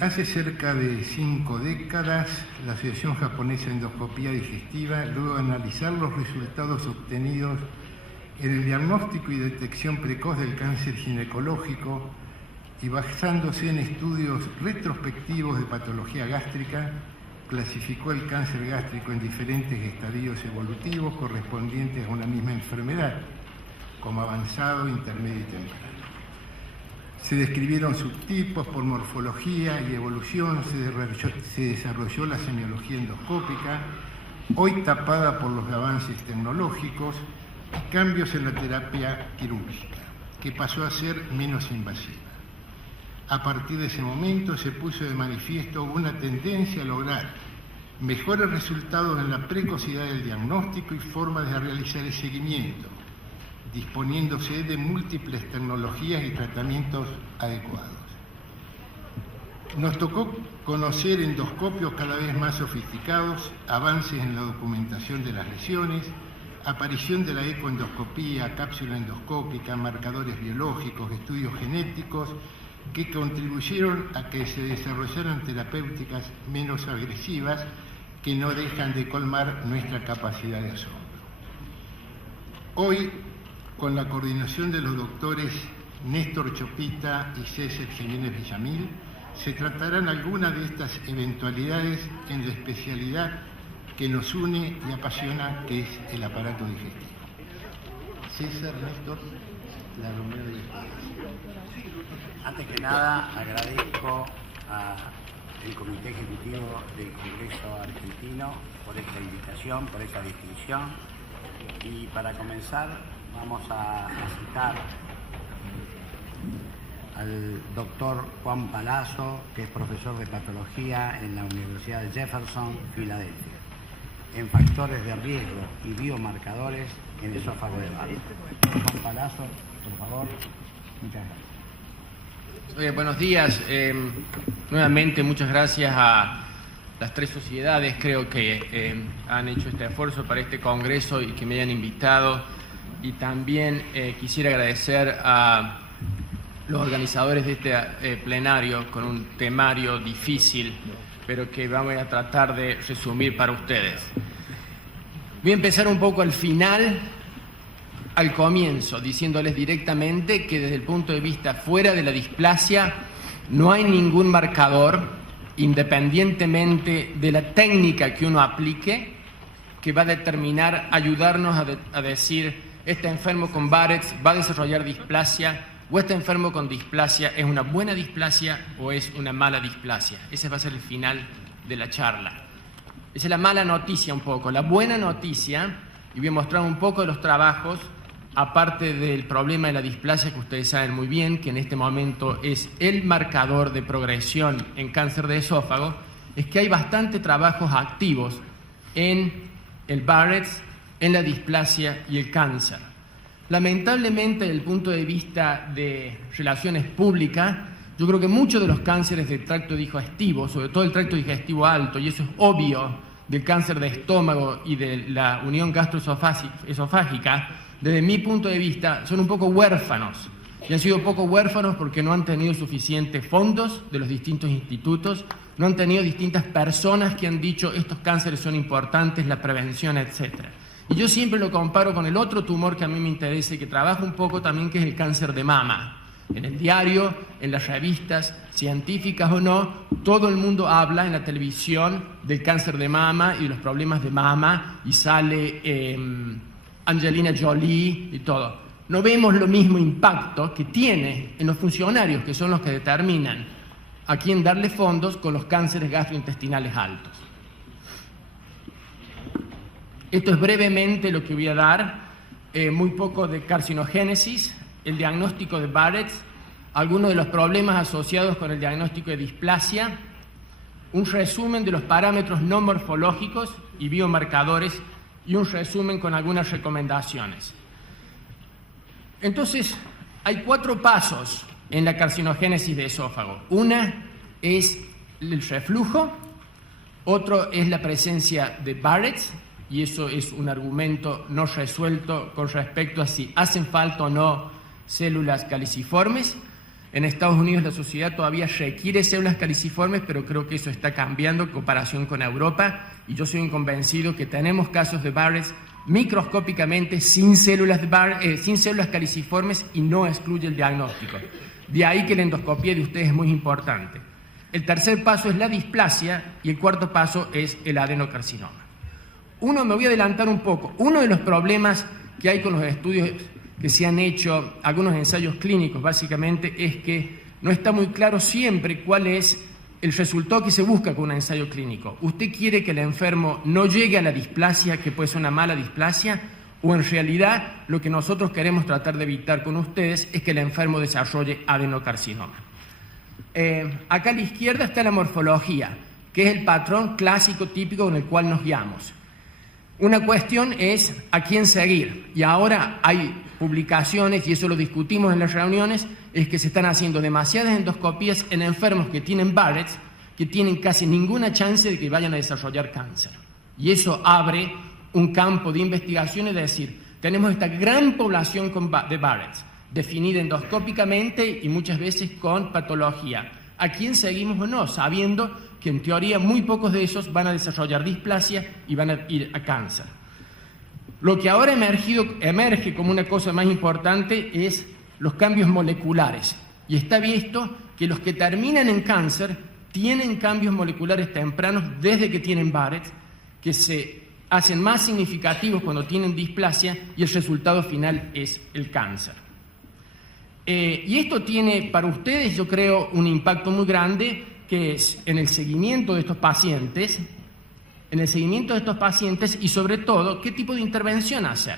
Hace cerca de 5 décadas, la Asociación Japonesa de Endoscopía Digestiva, luego de analizar los resultados obtenidos en el diagnóstico y detección precoz del cáncer ginecológico y basándose en estudios retrospectivos de patología gástrica, clasificó el cáncer gástrico en diferentes estadios evolutivos correspondientes a una misma enfermedad, como avanzado, intermedio y temprano. Se describieron subtipos por morfología y evolución, se desarrolló la semiología endoscópica, hoy tapada por los avances tecnológicos y cambios en la terapia quirúrgica, que pasó a ser menos invasiva. A partir de ese momento se puso de manifiesto una tendencia a lograr mejores resultados en la precocidad del diagnóstico y formas de realizar el seguimiento, disponiéndose de múltiples tecnologías y tratamientos adecuados. Nos tocó conocer endoscopios cada vez más sofisticados, avances en la documentación de las lesiones, aparición de la ecoendoscopía, cápsula endoscópica, marcadores biológicos, estudios genéticos, que contribuyeron a que se desarrollaran terapéuticas menos agresivas que no dejan de colmar nuestra capacidad de asombro. Hoy, con la coordinación de los doctores Néstor Chopita y César Jiménez Villamil, se tratarán algunas de estas eventualidades en la especialidad que nos une y apasiona, que es el aparato digestivo. César, Néstor, la Romero y Antes que nada, agradezco al Comité Ejecutivo del Congreso Argentino por esta invitación, por esta distinción. Y para comenzar, vamos a citar al doctor Juan Palazzo, que es profesor de patología en la Universidad de Jefferson, Filadelfia, en factores de riesgo y biomarcadores en esófago de barro. Juan Palazzo, por favor. Muchas gracias. Buenos días. Nuevamente muchas gracias a las tres sociedades, creo que han hecho este esfuerzo para este congreso y que me hayan invitado. Y también quisiera agradecer a los organizadores de este plenario con un temario difícil, pero que vamos a tratar de resumir para ustedes. Voy a empezar un poco al final, al comienzo, diciéndoles directamente que desde el punto de vista fuera de la displasia no hay ningún marcador, independientemente de la técnica que uno aplique, que va a determinar, ayudarnos a decir este enfermo con Barrett's va a desarrollar displasia, o este enfermo con displasia es una buena displasia o es una mala displasia. Ese va a ser el final de la charla. Esa es la mala noticia un poco. La buena noticia, y voy a mostrar un poco de los trabajos, aparte del problema de la displasia, que ustedes saben muy bien, que en este momento es el marcador de progresión en cáncer de esófago, es que hay bastantes trabajos activos en el Barrett's, en la displasia y el cáncer. Lamentablemente, desde el punto de vista de relaciones públicas, yo creo que muchos de los cánceres del tracto digestivo, sobre todo el tracto digestivo alto, y eso es obvio del cáncer de estómago y de la unión gastroesofágica, desde mi punto de vista, son un poco huérfanos. Y han sido poco huérfanos porque no han tenido suficientes fondos de los distintos institutos, no han tenido distintas personas que han dicho estos cánceres son importantes, la prevención, etc. Y yo siempre lo comparo con el otro tumor que a mí me interesa y que trabajo un poco también, que es el cáncer de mama. En el diario, en las revistas, científicas o no, todo el mundo habla en la televisión del cáncer de mama y de los problemas de mama, y sale Angelina Jolie y todo. No vemos lo mismo impacto que tiene en los funcionarios, que son los que determinan a quién darle fondos con los cánceres gastrointestinales altos. Esto es brevemente lo que voy a dar, muy poco de carcinogénesis, el diagnóstico de Barrett's, algunos de los problemas asociados con el diagnóstico de displasia, un resumen de los parámetros no morfológicos y biomarcadores y un resumen con algunas recomendaciones. Entonces, hay 4 pasos en la carcinogénesis de esófago. Una es el reflujo, otro es la presencia de Barrett's, y eso es un argumento no resuelto con respecto a si hacen falta o no células caliciformes. En Estados Unidos la sociedad todavía requiere células caliciformes, pero creo que eso está cambiando en comparación con Europa, y yo soy un convencido que tenemos casos de Barrett microscópicamente sin células caliciformes, y no excluye el diagnóstico. De ahí que la endoscopía de ustedes es muy importante. El tercer paso es la displasia y el cuarto paso es el adenocarcinoma. Me voy a adelantar un poco. Uno de los problemas que hay con los estudios que se han hecho, algunos ensayos clínicos básicamente, es que no está muy claro siempre cuál es el resultado que se busca con un ensayo clínico. ¿Usted quiere que el enfermo no llegue a la displasia, que puede ser una mala displasia? ¿O en realidad lo que nosotros queremos tratar de evitar con ustedes es que el enfermo desarrolle adenocarcinoma? Acá a la izquierda está la morfología, que es el patrón clásico típico con el cual nos guiamos. Una cuestión es a quién seguir, y ahora hay publicaciones, y eso lo discutimos en las reuniones, es que se están haciendo demasiadas endoscopías en enfermos que tienen Barrett, que tienen casi ninguna chance de que vayan a desarrollar cáncer. Y eso abre un campo de investigación, es decir, tenemos esta gran población de Barrett, definida endoscópicamente y muchas veces con patología. ¿A quién seguimos o no? Sabiendo que en teoría muy pocos de esos van a desarrollar displasia y van a ir a cáncer. Lo que ahora emerge como una cosa más importante es los cambios moleculares. Y está visto que los que terminan en cáncer tienen cambios moleculares tempranos desde que tienen Barrett, que se hacen más significativos cuando tienen displasia, y el resultado final es el cáncer. Y esto tiene para ustedes, yo creo, un impacto muy grande, que es en el seguimiento de estos pacientes, y sobre todo, qué tipo de intervención hacer,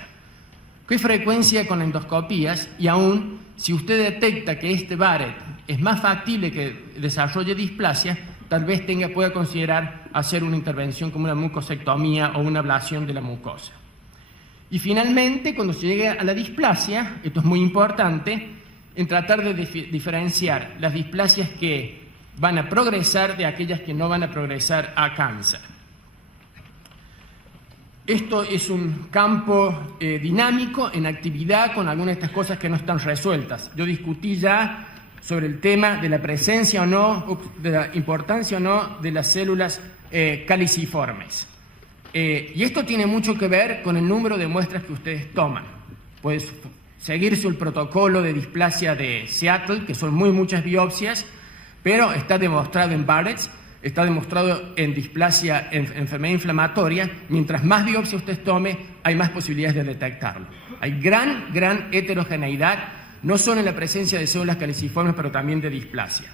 qué frecuencia con endoscopías, y aún si usted detecta que este Barrett es más factible que desarrolle displasia, tal vez pueda considerar hacer una intervención como una mucosectomía o una ablación de la mucosa. Y finalmente, cuando se llegue a la displasia, esto es muy importante, en tratar de diferenciar las displasias que van a progresar de aquellas que no van a progresar a cáncer. Esto es un campo dinámico, en actividad, con algunas de estas cosas que no están resueltas. Yo discutí ya sobre el tema de la presencia o no, de la importancia o no de las células caliciformes. Y esto tiene mucho que ver con el número de muestras que ustedes toman. Pues seguirse el protocolo de displasia de Seattle, que son muchas biopsias, pero está demostrado en Barrett, está demostrado en displasia, en enfermedad inflamatoria. Mientras más biopsia usted tome, hay más posibilidades de detectarlo. Hay gran heterogeneidad, no solo en la presencia de células caliciformes, pero también de displasia.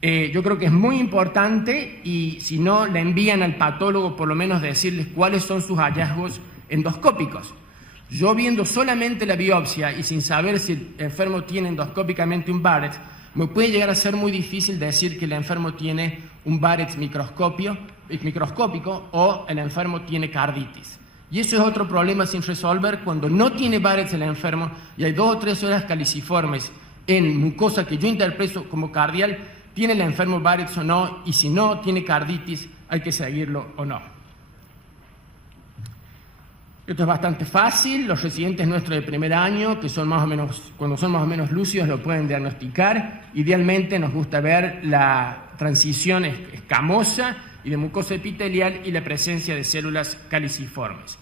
Yo creo que es muy importante, y si no, le envían al patólogo por lo menos decirles cuáles son sus hallazgos endoscópicos. Yo viendo solamente la biopsia y sin saber si el enfermo tiene endoscópicamente un Barrett, me puede llegar a ser muy difícil decir que el enfermo tiene un Barrett microscópico o el enfermo tiene carditis. Y eso es otro problema sin resolver cuando no tiene Barrett el enfermo y hay 2 o 3 células caliciformes en mucosa que yo interpreto como cardial. ¿Tiene el enfermo Barrett o no? Y si no tiene carditis, hay que seguirlo o no. Esto es bastante fácil. Los residentes nuestros de primer año, que son más o menos, cuando son más o menos lúcidos, lo pueden diagnosticar. Idealmente nos gusta ver la transición escamosa y de mucosa epitelial y la presencia de células caliciformes.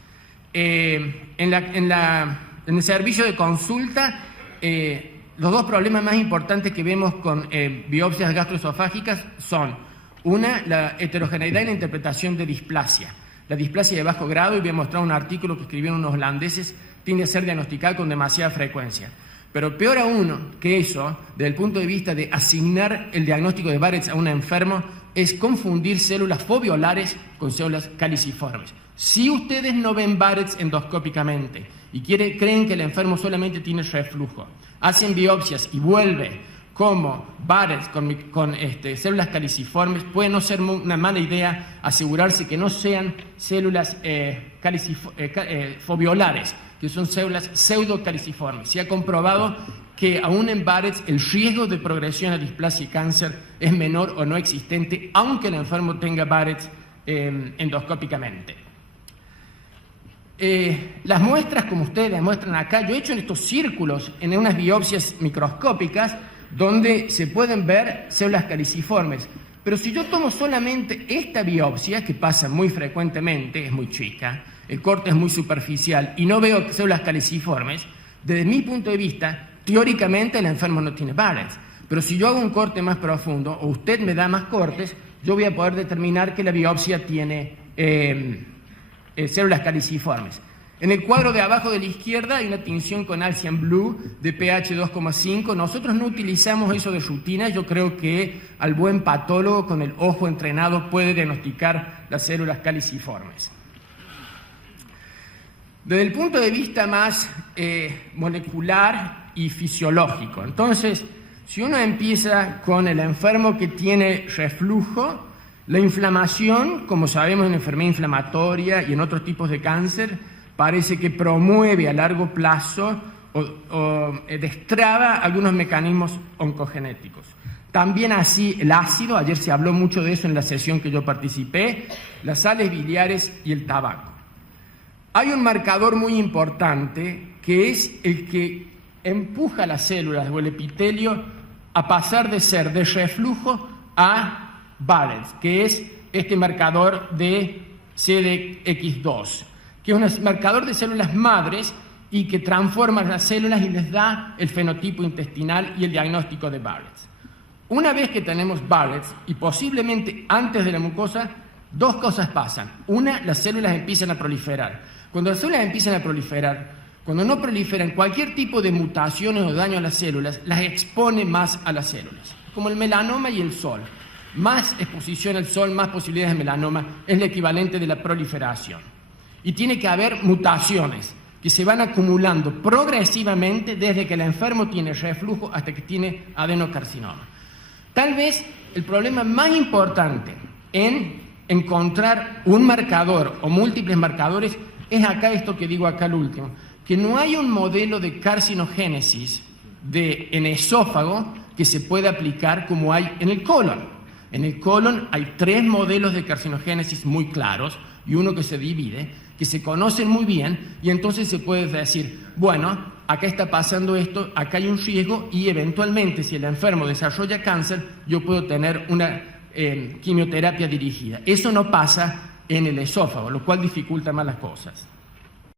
En el servicio de consulta, los 2 problemas más importantes que vemos con biopsias gastroesofágicas son, una, la heterogeneidad en la interpretación de displasia. La displasia de bajo grado, y voy a mostrar un artículo que escribieron unos holandeses, tiende a ser diagnosticada con demasiada frecuencia. Pero peor aún que eso, desde el punto de vista de asignar el diagnóstico de Barrett a un enfermo, es confundir células foveolares con células caliciformes. Si ustedes no ven Barrett endoscópicamente y creen que el enfermo solamente tiene reflujo, hacen biopsias y vuelve como Barrett con células caliciformes, puede no ser una mala idea asegurarse que no sean células foveolares, que son células pseudocaliciformes. Se ha comprobado que aún en Barrett el riesgo de progresión a displasia y cáncer es menor o no existente, aunque el enfermo tenga Barrett endoscópicamente. Las muestras, como ustedes demuestran acá, yo he hecho en estos círculos, en unas biopsias microscópicas, donde se pueden ver células caliciformes. Pero si yo tomo solamente esta biopsia, que pasa muy frecuentemente, es muy chica, el corte es muy superficial y no veo células caliciformes, desde mi punto de vista, teóricamente el enfermo no tiene Barrett's. Pero si yo hago un corte más profundo o usted me da más cortes, yo voy a poder determinar que la biopsia tiene células caliciformes. En el cuadro de abajo de la izquierda hay una tinción con Alcian Blue de pH 2,5. Nosotros no utilizamos eso de rutina. Yo creo que al buen patólogo con el ojo entrenado puede diagnosticar las células caliciformes. Desde el punto de vista más molecular y fisiológico, entonces, si uno empieza con el enfermo que tiene reflujo, la inflamación, como sabemos en enfermedad inflamatoria y en otros tipos de cáncer, parece que promueve a largo plazo o destraba algunos mecanismos oncogenéticos. También así el ácido, ayer se habló mucho de eso en la sesión que yo participé, las sales biliares y el tabaco. Hay un marcador muy importante que es el que empuja las células o el epitelio a pasar de ser de reflujo a Barrett's, que es este marcador de CDX2, que es un marcador de células madres y que transforma las células y les da el fenotipo intestinal y el diagnóstico de Barrett's. Una vez que tenemos Barrett's, y posiblemente antes de la mucosa, dos cosas pasan. Una, las células empiezan a proliferar. Cuando las células empiezan a proliferar, cuando no proliferan cualquier tipo de mutaciones o daño a las células, las expone más a las células. Como el melanoma y el sol. Más exposición al sol, más posibilidades de melanoma, es el equivalente de la proliferación. Y tiene que haber mutaciones que se van acumulando progresivamente desde que el enfermo tiene reflujo hasta que tiene adenocarcinoma. Tal vez el problema más importante en encontrar un marcador o múltiples marcadores es acá esto que digo acá al último, que no hay un modelo de carcinogénesis en esófago que se pueda aplicar como hay en el colon. En el colon hay 3 modelos de carcinogénesis muy claros y uno que se divide, que se conocen muy bien, y entonces se puede decir, bueno, acá está pasando esto, acá hay un riesgo, y eventualmente, si el enfermo desarrolla cáncer, yo puedo tener una quimioterapia dirigida. Eso no pasa en el esófago, lo cual dificulta más las cosas.